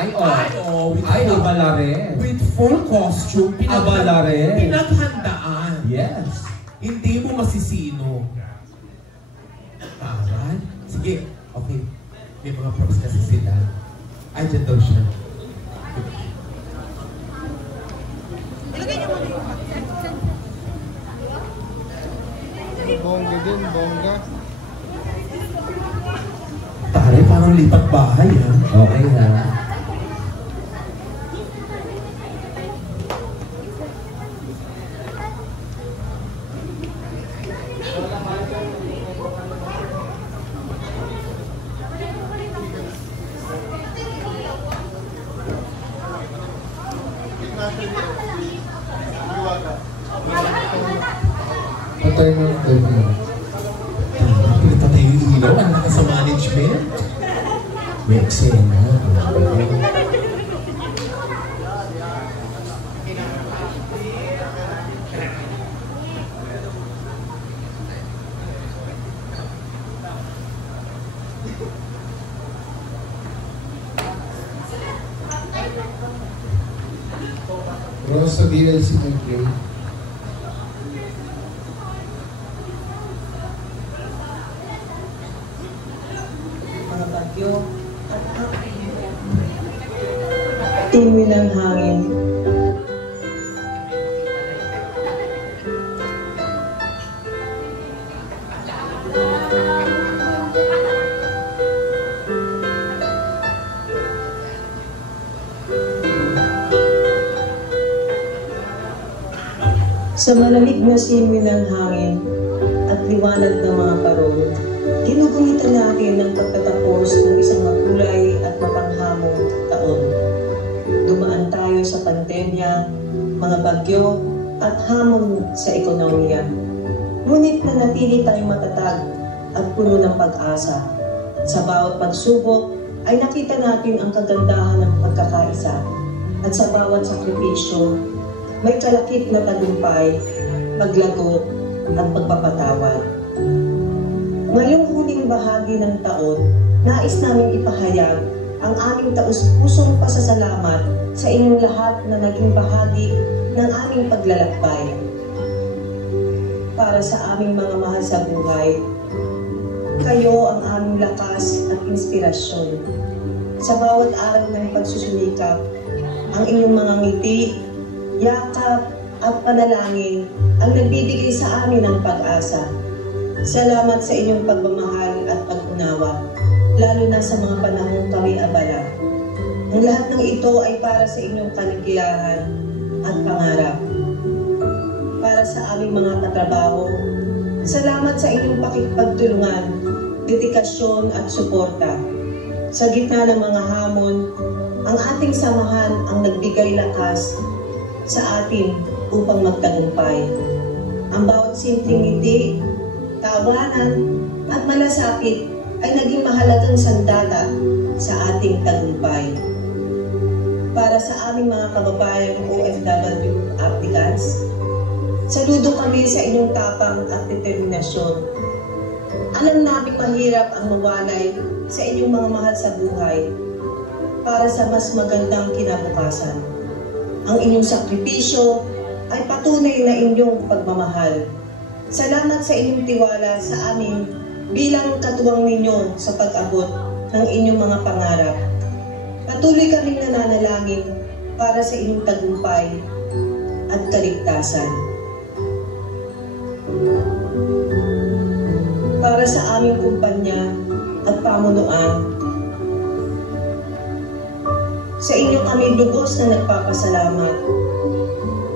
Ay, abala rin. With full costume. Abala rin. Pinaghandaan. Yes. Hindi mo masisino. Taran? Sige, okay. May mga props kasi sila. Ay, dyan daw siya. Bongga din, bongga. Tare, parang lipat bahay, ha? Okay na. Patay mo ang dami. Pinatay yung ilaw, ang laki sa management. May eksena. Rose sa DLC mag-play. Mga bagyo at timoy ng hangin. Sa malamig na simoy ng hangin at liwanag ng mga parol, ginuguhitan natin ang pagtatapos ng isang makulay at mapanghamong taon. Dumaan tayo sa pandemya, mga bagyo at hamon sa ekonomiya. Ngunit nanatili tayong matatag at puno ng pag-asa. Sa bawat pagsubok ay nakita natin ang kagandahan ng pagkakaisa. At sa bawat sakripisyo, may kalakip na tagumpay, paglago at pagpapatawad. Ngayong huling bahagi ng taon, nais namin ipahayag ang aming taus-pusong pasasalamat sa inyong lahat na naging bahagi ng aming paglalakbay. Para sa aming mga mahal sa buhay, kayo ang aming lakas at inspirasyon. Sa bawat araw ng pagsusumikap, ang inyong mga ngiti, yakap at panalangin ang nagbibigay sa amin ng pag-asa. Salamat sa inyong pagmamahal at pag-unawa, lalo na sa mga panahong kami abala. Ang lahat ng ito ay para sa inyong kaligayahan at pangarap. Para sa aming mga katrabaho, salamat sa inyong pakikipagtulungan, dedikasyon at suporta. Sa gitna ng mga hamon, ang ating samahan ang nagbigay lakas sa atin upang magtagumpay. Ang bawat simpleng ngiti, tawanan at malasakit ay naging mahalagang sandata sa ating tagumpay. Para sa aming mga kababayang OFW applicants, saludo kami sa inyong tapang at determinasyon. Alam namin mahirap ang mawalay sa inyong mga mahal sa buhay para sa mas magandang kinabukasan. Ang inyong sakripisyo ay patunay na inyong pagmamahal. Salamat sa inyong tiwala sa amin bilang katuwang ninyo sa pag-abot ng inyong mga pangarap. Patuloy kaming nananalangin para sa inyong tagumpay at kaligtasan. Para sa aming kumpanya at pamunuan, sa inyo kami lubos na nagpapasalamat.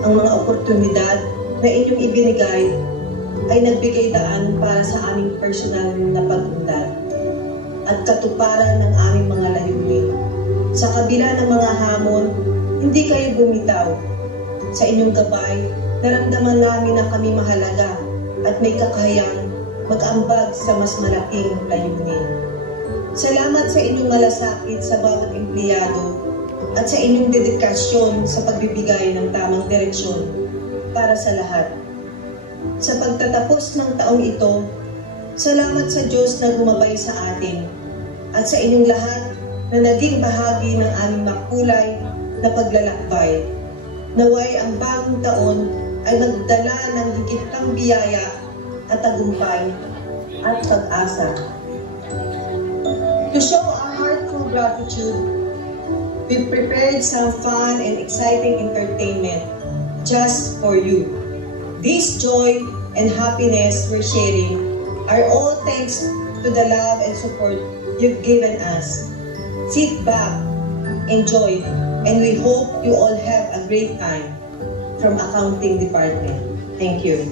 Ang mga oportunidad na inyong ibinigay ay nagbigay daan para sa aming personal na pag-unlad at katuparan ng aming mga layunin. Sa kabila ng mga hamon, hindi kayo bumitaw. Sa inyong gabay, naramdaman namin na kami mahalaga at may kakayang mag-ambag sa mas malaking layunin. Salamat sa inyong malasakit sa bawat empleyado at sa inyong dedikasyon sa pagbibigay ng tamang direksyon para sa lahat. Sa pagtatapos ng taong ito, salamat sa Diyos na gumabay sa atin at sa inyong lahat, na naging bahagi ng aming makulay na paglalakbay. Naway ang bagong taon ay magdala ng higit pang biyaya at tagumpay at pag-asa. To show our heartful gratitude, we've prepared some fun and exciting entertainment just for you. This joy and happiness we're sharing are all thanks to the love and support you've given us. Sit back, enjoy, and we hope you all have a great time from Accounting Department. Thank you.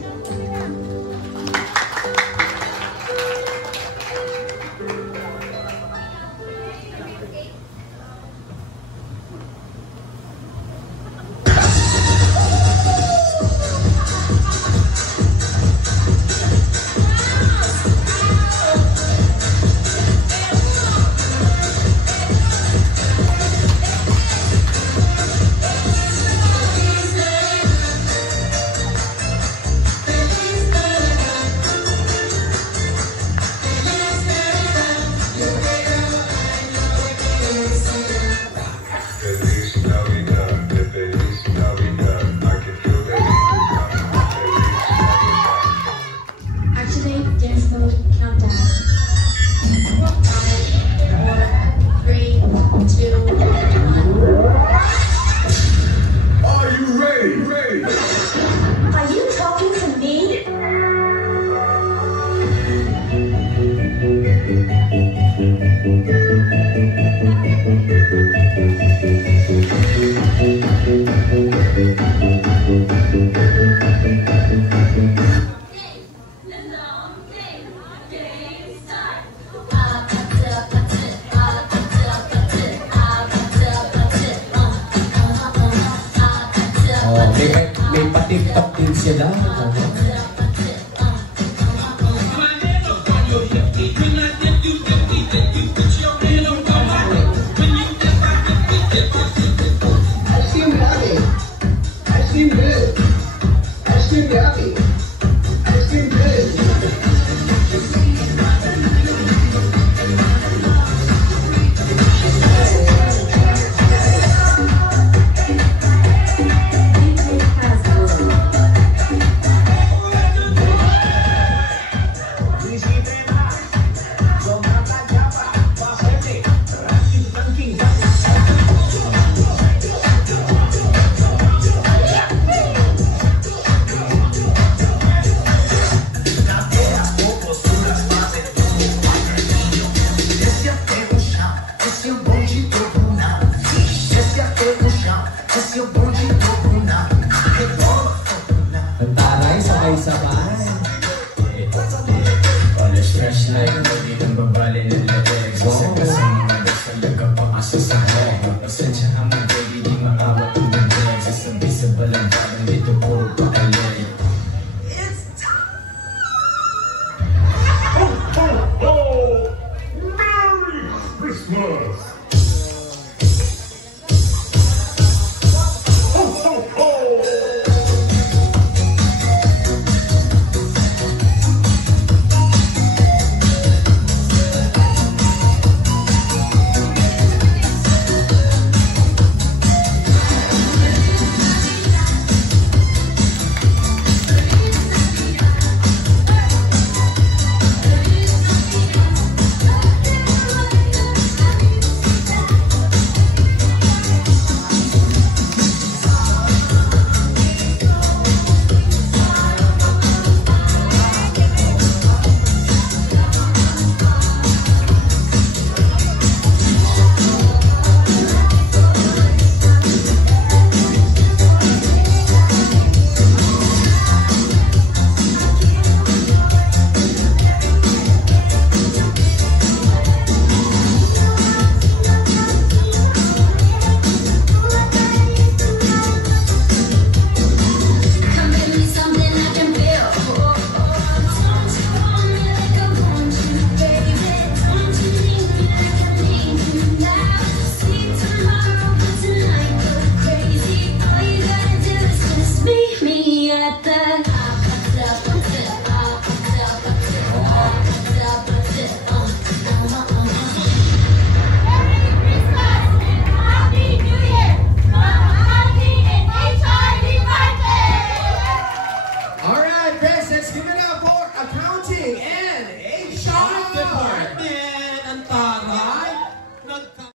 May patiktok din sila. Ang taray, sabay-sabay. All the stretch like